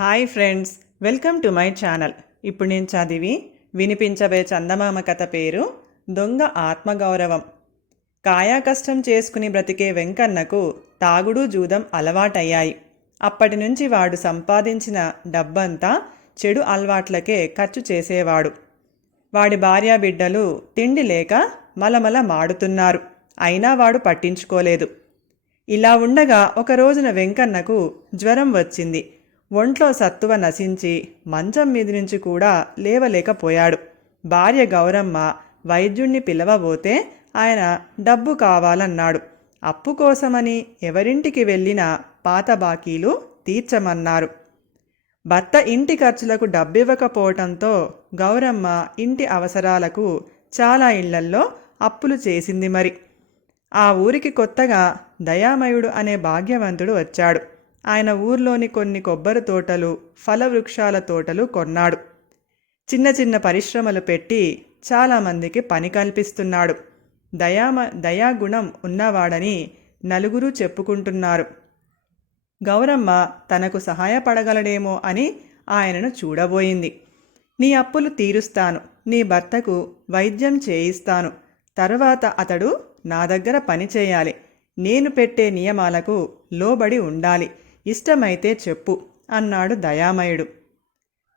Hi friends welcome to my channel. ఇప్పుడు నేను చదివి వినిపించబోయే చందమామ కథ పేరు దొంగ ఆత్మగౌరవం. కాయా కష్టం చేసుకుని బ్రతికే వెంకన్నకు తాగుడు జూదం అలవాటయ్యాయి. అప్పటి నుంచి వాడు సంపాదించిన డబ్బంతా చెడు అలవాట్లకే ఖర్చు చేసేవాడు. వాడి భార్యా బిడ్డలు తిండి లేక మలమల మాడుతున్నారు. అయినా వాడు పట్టించుకోలేదు. ఇలా ఉండగా ఒక రోజున వెంకన్నకు జ్వరం వచ్చింది. ఒంట్లో సత్తువ నశించి మంచం మీద నుంచి కూడా లేవలేకపోయాడు. భార్య గౌరమ్మ వైద్యుణ్ణి పిలవబోతే ఆయన డబ్బు కావాలన్నాడు. అప్పు కోసమని ఎవరింటికి వెళ్ళినా పాత బాకీలు తీర్చమన్నారు. భర్త ఇంటి ఖర్చులకు డబ్బివ్వకపోవటంతో గౌరమ్మ ఇంటి అవసరాలకు చాలా ఇళ్ళల్లో అప్పులు చేసింది మరి. ఆ ఊరికి కొత్తగా దయామయుడు అనే భాగ్యవంతుడు వచ్చాడు. ఆయన ఊర్లోని కొన్ని కొబ్బరి తోటలు ఫలవృక్షాల తోటలు కొన్నాడు. చిన్న చిన్న పరిశ్రమలు పెట్టి చాలామందికి పని కల్పిస్తున్నాడు. దయామ దయాగుణం ఉన్నవాడని నలుగురు చెప్పుకుంటున్నారు. గౌరమ్మ తనకు సహాయపడగలడేమో అని ఆయనను చూడబోయింది. నీ అప్పులు తీరుస్తాను. నీ భర్తకు వైద్యం చేయిస్తాను. తర్వాత అతడు నా దగ్గర పని చేయాలి. నేను పెట్టే నియమాలకు లోబడి ఉండాలి. ఇష్టమైతే చెప్పు అన్నాడు దయామయుడు.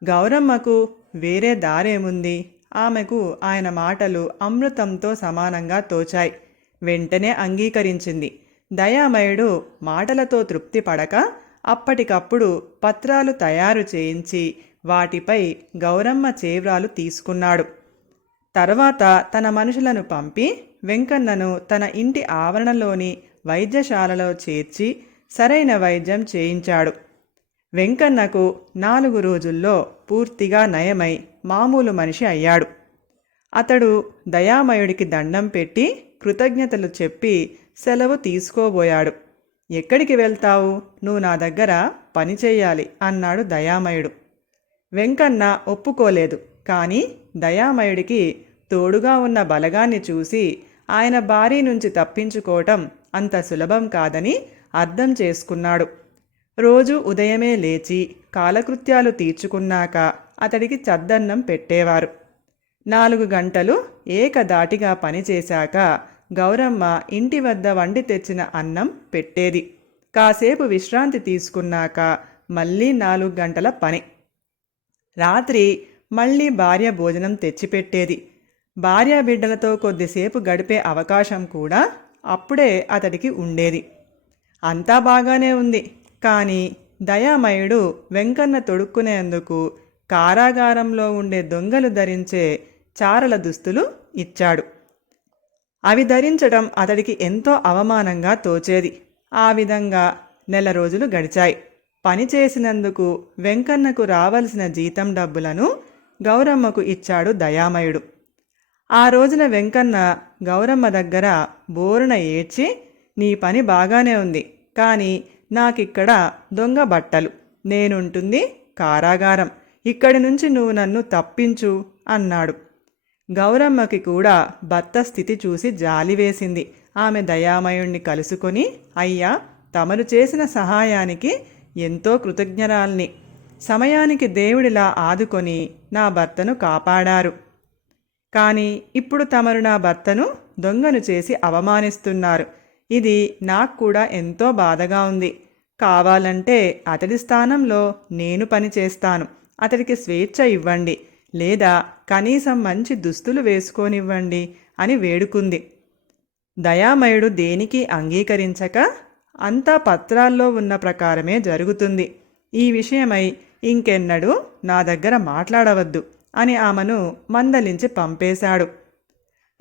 గౌరమ్మకు వేరే దారేముంది? ఆమెకు ఆయన మాటలు అమృతంతో సమానంగా తోచాయి. వెంటనే అంగీకరించింది. దయామయుడు మాటలతో తృప్తి పడక అప్పటికప్పుడు పత్రాలు తయారు చేయించి వాటిపై గౌరమ్మ చేవ్రాలు తీసుకున్నాడు. తర్వాత తన మనుషులను పంపి వెంకన్నను తన ఇంటి ఆవరణలోని వైద్యశాలలో చేర్చి సరైన వైద్యం చేయించాడు. వెంకన్నకు నాలుగు రోజుల్లో పూర్తిగా నయమై మామూలు మనిషి అయ్యాడు. అతడు దయామయుడికి దండం పెట్టి కృతజ్ఞతలు చెప్పి సెలవు తీసుకోబోయాడు. ఎక్కడికి వెళ్తావు? నువ్వు నా దగ్గర పని చేయాలి అన్నాడు దయామయుడు. వెంకన్న ఒప్పుకోలేదు. కానీ దయామయుడికి తోడుగా ఉన్న బలగాన్ని చూసి ఆయన భార్య నుంచి తప్పించుకోవటం అంత సులభం కాదని అర్థం చేసుకున్నాడు. రోజు ఉదయమే లేచి కాలకృత్యాలు తీర్చుకున్నాక అతడికి చద్దన్నం పెట్టేవారు. నాలుగు గంటలు ఏకదాటిగా పనిచేశాక గౌరమ్మ ఇంటి వద్ద వండి తెచ్చిన అన్నం పెట్టేది. కాసేపు విశ్రాంతి తీసుకున్నాక మళ్ళీ నాలుగు గంటల పని. రాత్రి మళ్ళీ భార్య భోజనం తెచ్చిపెట్టేది. భార్య బిడ్డలతో కొద్దిసేపు గడిపే అవకాశం కూడా అప్పుడే అతడికి ఉండేది. అంతా బాగానే ఉంది. కానీ దయామయుడు వెంకన్న తొడుక్కునేందుకు కారాగారంలో ఉండే దొంగలు ధరించే చారల దుస్తులు ఇచ్చాడు. అవి ధరించడం అతడికి ఎంతో అవమానంగా తోచేది. ఆ విధంగా నెల రోజులు గడిచాయి. పని చేసినందుకు వెంకన్నకు రావలసిన జీతం డబ్బులను గౌరమ్మకు ఇచ్చాడు దయామయుడు. ఆ రోజున వెంకన్న గౌరమ్మ దగ్గర బోరున ఏడ్చి నీ పని బాగానే ఉంది. కానీ నాకిక్కడ దొంగ బట్టలు. నేనుంటుంది కారాగారం. ఇక్కడి నుంచి నువ్వు నన్ను తప్పించు అన్నాడు. గౌరమ్మకి కూడా భర్త స్థితి చూసి జాలి వేసింది. ఆమె దయామయుణ్ణి కలుసుకొని అయ్యా తమరు చేసిన సహాయానికి ఎంతో కృతజ్ఞరాల్ని. సమయానికి దేవుడిలా ఆదుకొని నా భర్తను కాపాడారు. కానీ ఇప్పుడు తమరు నా భర్తను దొంగను చేసి అవమానిస్తున్నారు. ఇది నాకు కూడా ఎంతో బాధగా ఉంది. కావాలంటే అతడి స్థానంలో నేను పని చేస్తాను. అతడికి స్వేచ్ఛ ఇవ్వండి. లేదా కనీసం మంచి దుస్తులు వేసుకోనివ్వండి అని వేడుకుంది. దయామయుడు దేనికి అంగీకరించక అంతా పత్రాల్లో ఉన్న ప్రకారమే జరుగుతుంది. ఈ విషయమై ఇంకెన్నడూ నా దగ్గర మాట్లాడవద్దు అని ఆమెను మందలించి పంపేశాడు.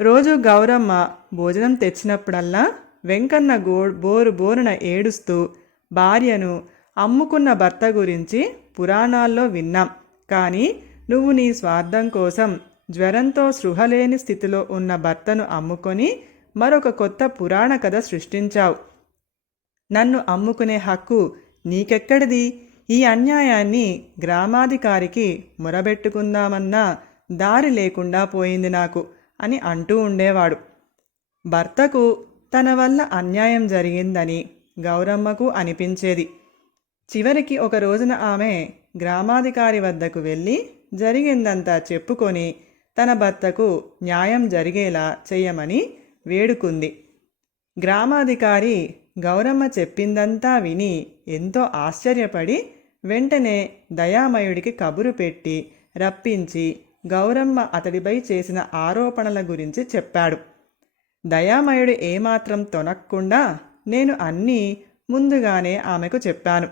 రోజు గౌరమ్మ భోజనం తెచ్చినప్పుడల్లా వెంకన్న గో బోరు బోరున ఏడుస్తూ భార్యను అమ్ముకున్న భర్త గురించి పురాణాల్లో విన్నాం. కానీ నువ్వు నీ స్వార్థం కోసం జ్వరంతో సృహలేని స్థితిలో ఉన్న భర్తను అమ్ముకొని మరొక కొత్త పురాణ కథ సృష్టించావు. నన్ను అమ్ముకునే హక్కు నీకెక్కడిది? ఈ అన్యాయాన్ని గ్రామాధికారికి మొరబెట్టుకుందామన్నా దారి లేకుండా పోయింది నాకు అని అంటూ ఉండేవాడు. భర్తకు తన వల్ల అన్యాయం జరిగిందని గౌరమ్మకు అనిపించేది. చివరికి ఒక రోజున ఆమె గ్రామాధికారి వద్దకు వెళ్ళి జరిగిందంతా చెప్పుకొని తన భర్తకు న్యాయం జరిగేలా చేయమని వేడుకుంది. గ్రామాధికారి గౌరమ్మ చెప్పిందంతా విని ఎంతో ఆశ్చర్యపడి వెంటనే దయామయుడికి కబురు పెట్టి రప్పించి గౌరమ్మ అతడిపై చేసిన ఆరోపణల గురించి చెప్పాడు. దయామయుడు ఏమాత్రం తొనక్కుండా నేను అన్నీ ముందుగానే ఆమెకు చెప్పాను.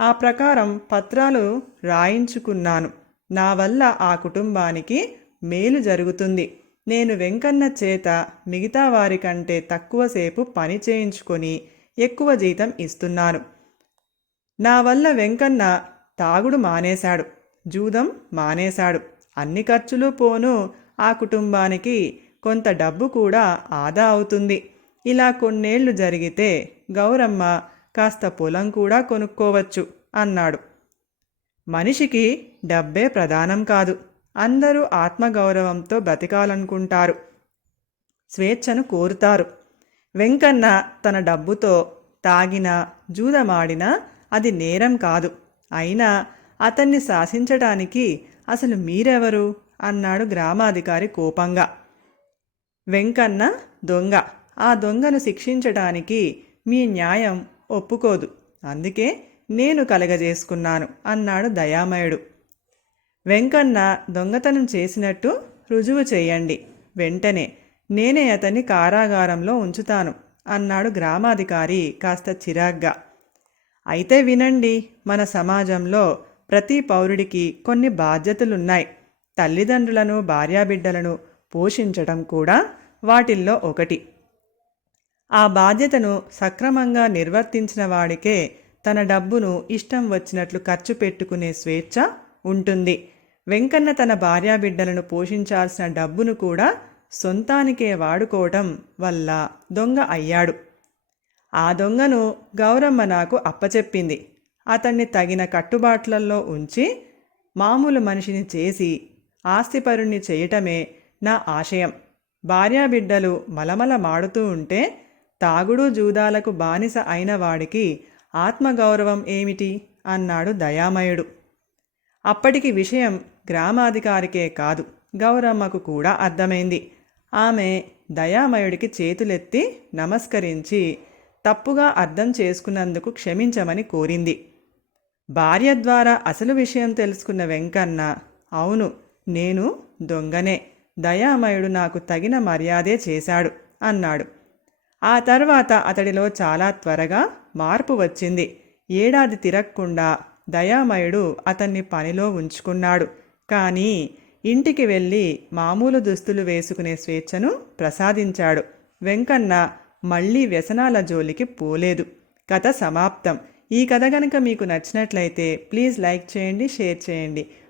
ఆ ప్రకారం పత్రాలు రాయించుకున్నాను. నా వల్ల ఆ కుటుంబానికి మేలు జరుగుతుంది. నేను వెంకన్న చేత మిగతా వారికంటే తక్కువసేపు పని చేయించుకొని ఎక్కువ జీతం ఇస్తున్నాను. నా వల్ల వెంకన్న తాగుడు మానేశాడు. జూదం మానేశాడు. అన్ని ఖర్చులు పోను ఆ కుటుంబానికి కొంత డబ్బు కూడా ఆదా అవుతుంది. ఇలా కొన్నేళ్ళు జరిగితే గౌరమ్మ కాస్త పొలం కూడా కొనుక్కోవచ్చు అన్నాడు. మనిషికి డబ్బే ప్రధానం కాదు. అందరూ ఆత్మగౌరవంతో బతికాలనుకుంటారు. స్వేచ్ఛను కోరుతారు. వెంకన్న తన డబ్బుతో తాగినా జూదమాడినా అది నేరం కాదు. అయినా అతన్ని శాసించటానికి అసలు మీరెవరు? అన్నాడు గ్రామాధికారి కోపంగా. వెంకన్న దొంగ. ఆ దొంగను శిక్షించటానికి మీ న్యాయం ఒప్పుకోదు. అందుకే నేను కలగజేసుకున్నాను అన్నాడు దయామయుడు. వెంకన్న దొంగతనం చేసినట్టు రుజువు చేయండి. వెంటనే నేనే అతన్ని కారాగారంలో ఉంచుతాను అన్నాడు గ్రామాధికారి కాస్త చిరాగ్గా. అయితే వినండి మన సమాజంలో ప్రతి పౌరుడికి కొన్ని బాధ్యతలున్నాయి. తల్లిదండ్రులను భార్యాబిడ్డలను పోషించడం కూడా వాటిల్లో ఒకటి. ఆ బాధ్యతను సక్రమంగా నిర్వర్తించిన వాడికే తన డబ్బును ఇష్టం వచ్చినట్లు ఖర్చు పెట్టుకునే స్వేచ్ఛ ఉంటుంది. వెంకన్న తన భార్యాబిడ్డలను పోషించాల్సిన డబ్బును కూడా సొంతానికే వాడుకోవటం వల్ల దొంగ అయ్యాడు. ఆ దొంగను గౌరమ్మ నాకు అప్పచెప్పింది. అతన్ని తగిన కట్టుబాట్లలో ఉంచి మామూలు మనిషిని చేసి ఆస్తిపరుణ్ణి చేయటమే నా ఆశయం. భార్యాబిడ్డలు మలమల మాడుతూ ఉంటే తాగుడు జూదాలకు బానిస అయిన వాడికి ఆత్మగౌరవం ఏమిటి? అన్నాడు దయామయుడు. అప్పటికి విషయం గ్రామాధికారికే కాదు. గౌరమ్మకు కూడా అర్థమైంది. ఆమె దయామయుడికి చేతులెత్తి నమస్కరించి తప్పుగా అర్థం చేసుకున్నందుకు క్షమించమని కోరింది. భార్య ద్వారా అసలు విషయం తెలుసుకున్న వెంకన్న అవును నేను దొంగనే. దయామయుడు నాకు తగిన మర్యాదే చేశాడు అన్నాడు. ఆ తర్వాత అతడిలో చాలా త్వరగా మార్పు వచ్చింది. ఏడాది తిరగకుండా దయామయుడు అతన్ని పనిలో ఉంచుకున్నాడు. కానీ ఇంటికి వెళ్ళి మామూలు దుస్తులు వేసుకునే స్వేచ్ఛను ప్రసాదించాడు. వెంకన్న మళ్ళీ వ్యసనాల జోలికి పోలేదు. కథ సమాప్తం. ఈ కథ కనుక మీకు నచ్చినట్లయితే ప్లీజ్ లైక్ చేయండి షేర్ చేయండి.